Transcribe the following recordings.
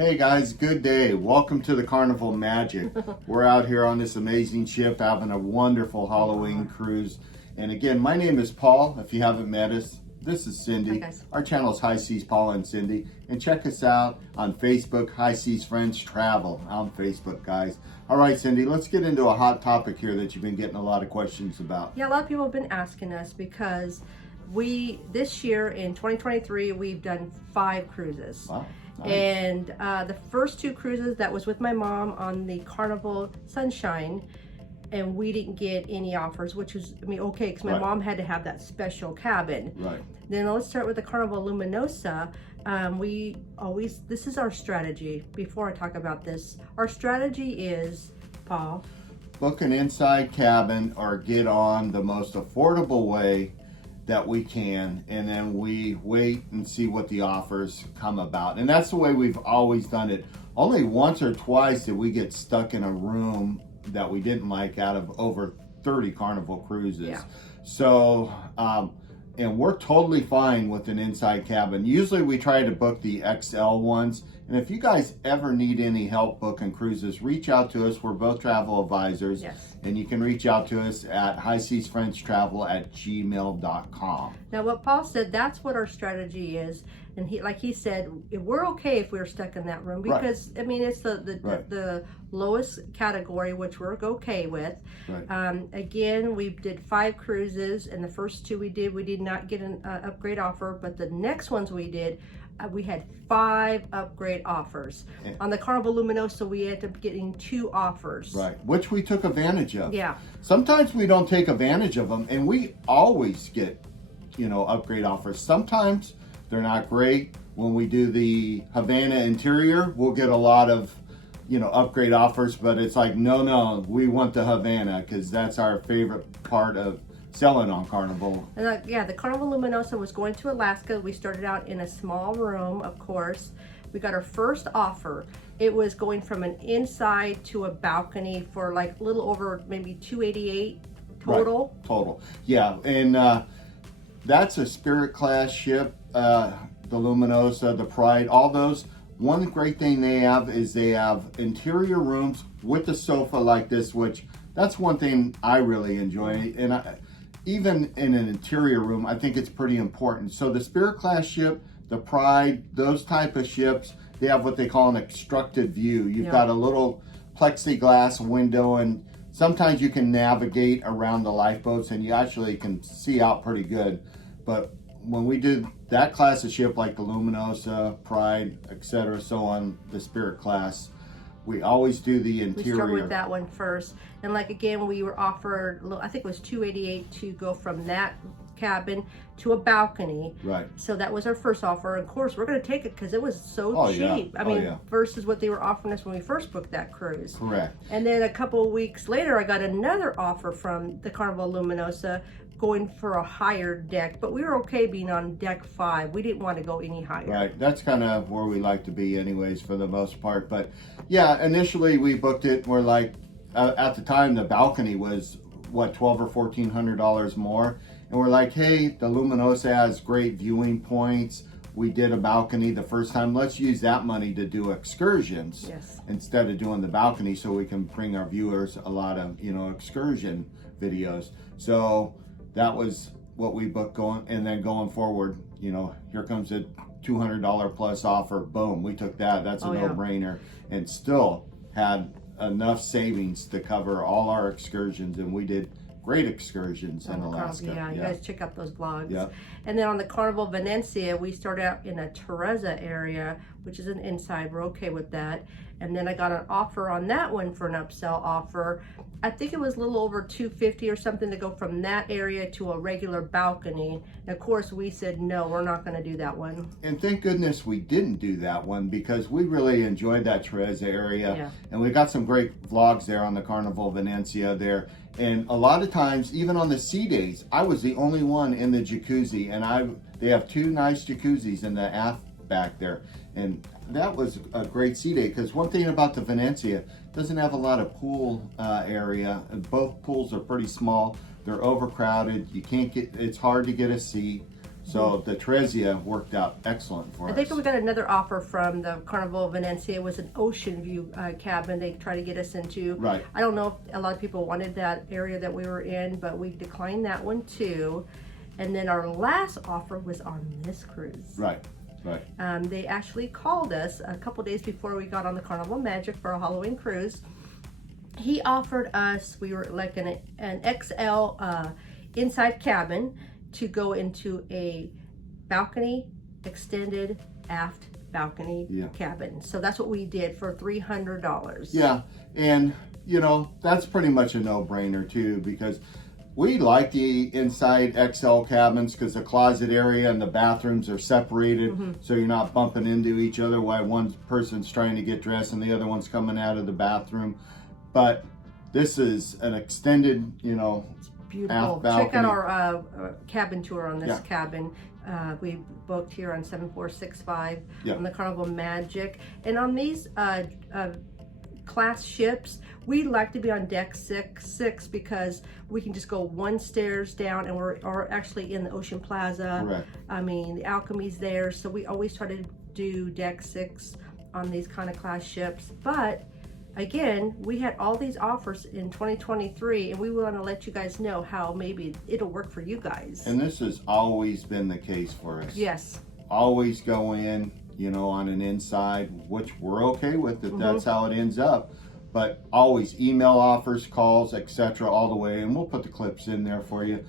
Hey guys, good day. Welcome to the Carnival Magic. We're out here on this amazing ship having a wonderful Halloween cruise. And again, my name is Paul. If you haven't met us, this is Cindy. Hi, Our channel is High Seas Paul and Cindy. And check us out on Facebook, High Seas Friends Travel on Facebook, guys. All right, Cindy, let's get into a hot topic here that you've been getting a lot of questions about. Yeah, a lot of people have been asking us because this year in 2023, we've done 5 cruises. Wow. Nice. And the first 2 cruises, that was with my mom on the Carnival Sunshine, and we didn't get any offers, which is, okay, because my mom had to have that special cabin. Right. Then let's start with the Carnival Luminosa. This is our strategy. Before I talk about this, our strategy is, Paul, book an inside cabin or get on the most affordable way that we can, and then we wait and see what the offers come about. And that's the way we've always done it. Only once or twice did we get stuck in a room that we didn't like out of over 30 Carnival cruises. Yeah. So and we're totally fine with an inside cabin. Usually we try to book the XL ones. And if you guys ever need any help booking cruises, reach out to us. We're both travel advisors. Yes. And you can reach out to us at highseasfrenchtravel@gmail.com. Now what Paul said, that's what our strategy is. And he said, we're okay if we're stuck in that room because it's the lowest category, which we're okay with. Right. Again, we did 5 cruises, and the first 2 we did not get an upgrade offer, but the next ones we did, we had 5 upgrade offers. On the Carnival Luminosa, we ended up getting 2 offers. Right, which we took advantage of. Yeah. Sometimes we don't take advantage of them, and we always get, upgrade offers. Sometimes they're not great. When we do the Havana interior, we'll get a lot of, upgrade offers, but it's like, no, we want the Havana because that's our favorite part of selling on Carnival. And the Carnival Luminosa was going to Alaska. We started out in a small room, of course. We got our first offer. It was going from an inside to a balcony for like a little over maybe $288 total. Right. Total. Yeah, and that's a Spirit class ship. The Luminosa, the Pride, all those. One great thing they have is they have interior rooms with a sofa like this, which that's one thing I really enjoy. And even in an interior room, I think it's pretty important. So the Spirit class ship, the Pride, those type of ships, they have what they call an obstructed view. You've got a little plexiglass window, and sometimes you can navigate around the lifeboats and you actually can see out pretty good. But when we did that class of ship, like the Luminosa, Pride, etc., so on, the Spirit class, we always do the interior. We start with that one first. And again, we were offered, I think it was $288 to go from that cabin to a balcony. Right. So that was our first offer. Of course, we're going to take it because it was so cheap. Yeah. Versus what they were offering us when we first booked that cruise. Correct. And then a couple of weeks later, I got another offer from the Carnival Luminosa going for a higher deck, but we were okay being on deck 5. We didn't want to go any higher. Right, that's kind of where we like to be anyways for the most part. But yeah, initially we booked it, we're like, at the time the balcony was what, $1,200 or $1,400 more, and we're like, hey, the Luminosa has great viewing points. We did a balcony the first time, let's use that money to do excursions. Yes. Instead of doing the balcony, so we can bring our viewers a lot of excursion videos. So that was what we booked going, and then going forward, here comes a $200 plus offer. Boom, we took that. That's a no-brainer, and still had enough savings to cover all our excursions, and we did great excursions in Alaska. You guys check out those vlogs. Yeah. And then on the Carnival Venecia, we started out in a Teresa area, which is an inside. We're okay with that. And then I got an offer on that one for an upsell offer. I think it was a little over $250 or something to go from that area to a regular balcony. And of course, we said no, we're not going to do that one. And thank goodness we didn't do that one, because we really enjoyed that Teresa area. Yeah. And we got some great vlogs there on the Carnival Venecia there. And a lot of times, even on the sea days, I was the only one in the jacuzzi, and they have 2 nice jacuzzis in the aft back there. And that was a great sea day, because one thing about the Venecia, doesn't have a lot of pool area. Both pools are pretty small. They're overcrowded. You can't get, it's hard to get a seat. So the Trezia worked out excellent for us. I think we got another offer from the Carnival Venencia. It was an ocean view cabin they tried to get us into. Right. I don't know if a lot of people wanted that area that we were in, but we declined that one too. And then our last offer was on this cruise. Right. Right. They actually called us a couple days before we got on the Carnival Magic for a Halloween cruise. He offered us, we were like an XL inside cabin to go into a balcony, extended aft balcony cabin. So that's what we did for $300. Yeah, and you know, that's pretty much a no-brainer too, because we like the inside XL cabins because the closet area and the bathrooms are separated, so you're not bumping into each other while one person's trying to get dressed and the other one's coming out of the bathroom. But this is an extended, you know, beautiful. Check out our cabin tour on this cabin. We booked here on 7465 on the Carnival Magic. And on these class ships, we like to be on deck six because we can just go one stairs down and we're actually in the Ocean Plaza. Correct. I mean, the Alchemy's there, so we always try to do deck 6 on these kind of class ships. But again, we had all these offers in 2023, and we want to let you guys know how maybe it'll work for you guys. And this has always been the case for us. Yes. Always go in, you know, on an inside, which we're okay with if that's how it ends up. But always email offers, calls, etc. all the way, and we'll put the clips in there for you.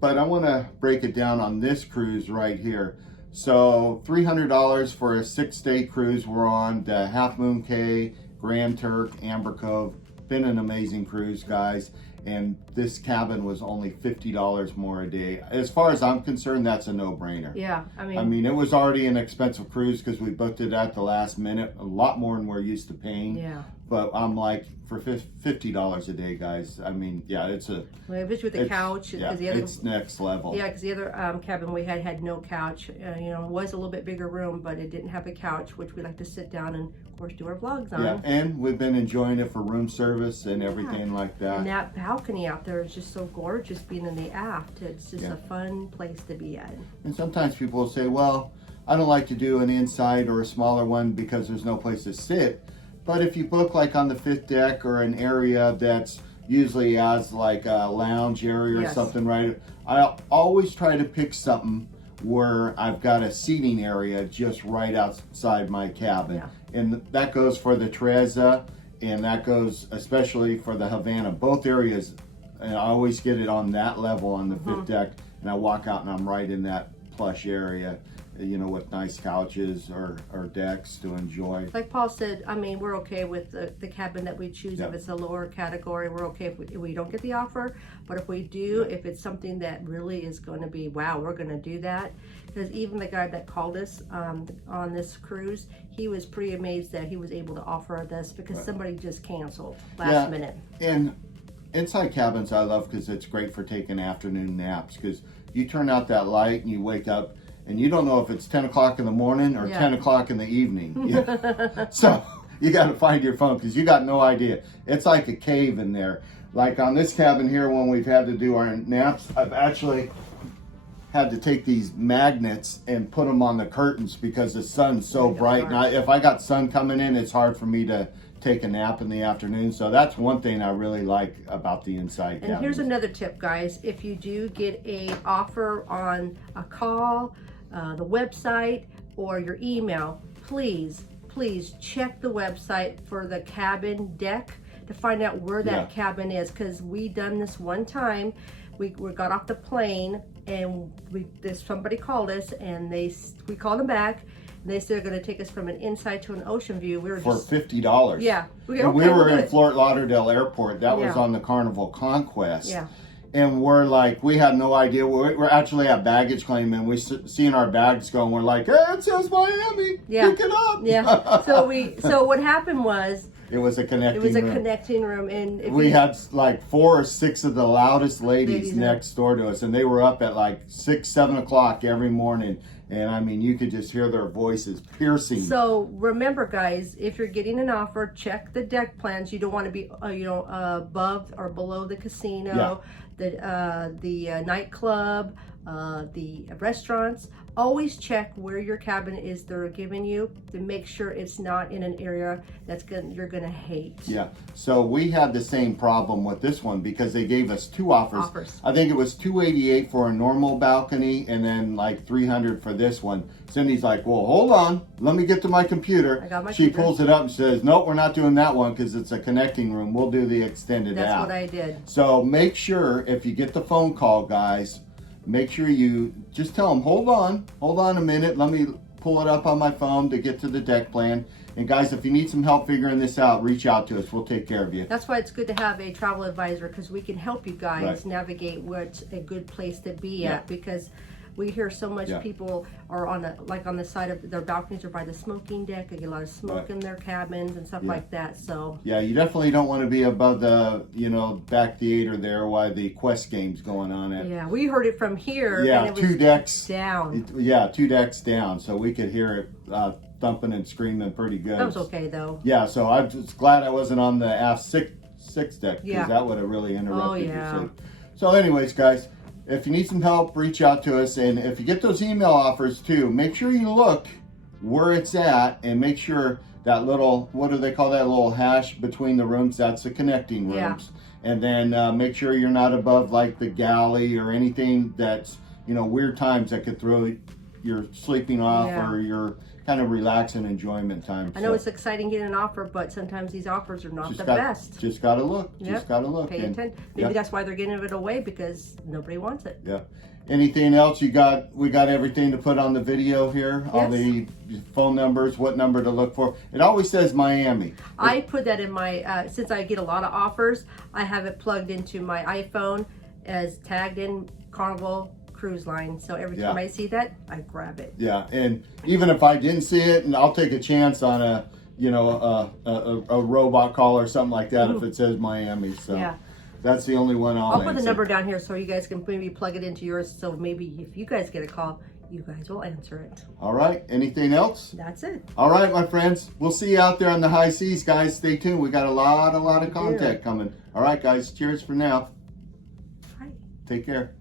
But I want to break it down on this cruise right here. So $300 for a 6-day cruise. We're on the Half Moon Cay, Grand Turk, Amber Cove. Been an amazing cruise, guys. And this cabin was only $50 more a day. As far as I'm concerned, that's a no-brainer. Yeah, I I mean, it was already an expensive cruise because we booked it at the last minute, a lot more than we're used to paying. Yeah. But I'm like, for $50 a day, guys. I mean, yeah, it's a. Well, if it's with the couch, yeah, the other, it's next level. Yeah, because the other cabin we had no couch. You know, it was a little bit bigger room, but it didn't have a couch, which we like to sit down and, of course, do our vlogs on. Yeah, and we've been enjoying it for room service and everything like that. And that balcony out there is just so gorgeous, being in the aft. It's just a fun place to be at. And sometimes people will say, well, I don't like to do an inside or a smaller one because there's no place to sit. But if you book like on the 5th deck or an area that's usually has like a lounge area or something, right? I always try to pick something where I've got a seating area just right outside my cabin. And that goes for the Trezza, and that goes especially for the Havana. Both areas, and I always get it on that level on the 5th deck, and I walk out and I'm right in that plush area, you know, with nice couches or decks to enjoy. Like Paul said, I mean, we're okay with the cabin that we choose. If it's a lower category, we're okay if we don't get the offer. But if we do, if it's something that really is going to be, wow, we're going to do that. Because even the guy that called us on this cruise, he was pretty amazed that he was able to offer this because somebody just canceled last minute. And inside cabins I love because it's great for taking afternoon naps, because you turn out that light and you wake up and you don't know if it's 10 o'clock in the morning or 10 o'clock in the evening. So you got to find your phone because you got no idea. It's like a cave in there. Like on this cabin here, when we've had to do our naps, I've actually had to take these magnets and put them on the curtains because the sun's so bright. And if I got sun coming in, it's hard for me to take a nap in the afternoon. So that's one thing I really like about the inside cabins. And here's another tip, guys. If you do get a offer on a call, the website, or your email, please check the website for the cabin deck to find out where that cabin is, because we done this one time. We got off the plane and somebody called us and we called them back. And they said they're going to take us from an inside to an ocean view. We were for $50. Yeah. We were in Fort Lauderdale Airport. That was on the Carnival Conquest. Yeah. And we're like, we had no idea. We're actually at baggage claim, and we seen our bags go, and we're like, hey, it says Miami. Pick it up. Yeah. So what happened was, it was a connecting room. And we had like 4 or 6 of the loudest ladies next door to us, and they were up at like 6, 7 o'clock every morning. And I mean, you could just hear their voices piercing. So remember, guys, if you're getting an offer, check the deck plans. You don't want to be, above or below the casino. the nightclub, the restaurants. Always check where your cabin is they're giving you to make sure it's not in an area you're gonna hate. Yeah, so we had the same problem with this one because they gave us two offers. I think it was $288 for a normal balcony and then like $300 for this one. Cindy's like, well, hold on, let me get to my computer. I got my She computer. pulls it up and says, nope, we're not doing that one because it's a connecting room. We'll do the extended That's out. what I did. So make sure if you get the phone call, guys, make sure you just tell them, hold on a minute. Let me pull it up on my phone to get to the deck plan. And guys, if you need some help figuring this out, reach out to us. We'll take care of you. That's why it's good to have a travel advisor, because we can help you guys Right. navigate what's a good place to be Yeah. at, because we hear so much Yeah. people are on the side of their balconies or by the smoking deck. They get a lot of smoke Right. in their cabins and stuff Yeah. like that. So Yeah, you definitely don't want to be above the, back theater there while the Quest game's going on. yeah, we heard it from here. Yeah, and it was two decks down. Yeah, 2 decks down, so we could hear it thumping and screaming pretty good. That was okay though. Yeah, so I'm just glad I wasn't on the aft six deck, because Yeah. that would have really interrupted Oh, yeah. your sleep. So anyways, guys, if you need some help, reach out to us. And if you get those email offers too, make sure you look where it's at and make sure that little, what do they call that little hash between the rooms? That's the connecting rooms. Yeah. And then make sure you're not above like the galley or anything that's, weird times that could throw your sleeping off Yeah. or your kind of relaxing enjoyment time. I know it's exciting getting an offer, but sometimes these offers are not the got, best. Just gotta look. Yep. Just gotta look. Pay And- attention. Maybe that's why they're giving it away, because nobody wants it. Yeah. Anything else you got? We got everything to put on the video here. All Yes. the phone numbers, what number to look for. It always says Miami. I put that in my, since I get a lot of offers, I have it plugged into my iPhone as tagged in Carnival Cruise Line. So every time Yeah. I see that, I grab it. Yeah, and even if I didn't see it, and I'll take a chance on a robot call or something like that if it says Miami. So Yeah. that's the only one I'll put the answer. number down here so you guys can maybe plug it into yours. So maybe if you guys get a call, you guys will answer it. All right. Anything else? That's it. All right, my friends. We'll see you out there on the high seas, guys. Stay tuned. We got a lot of content coming. All right, guys. Cheers for now. Bye. Take care.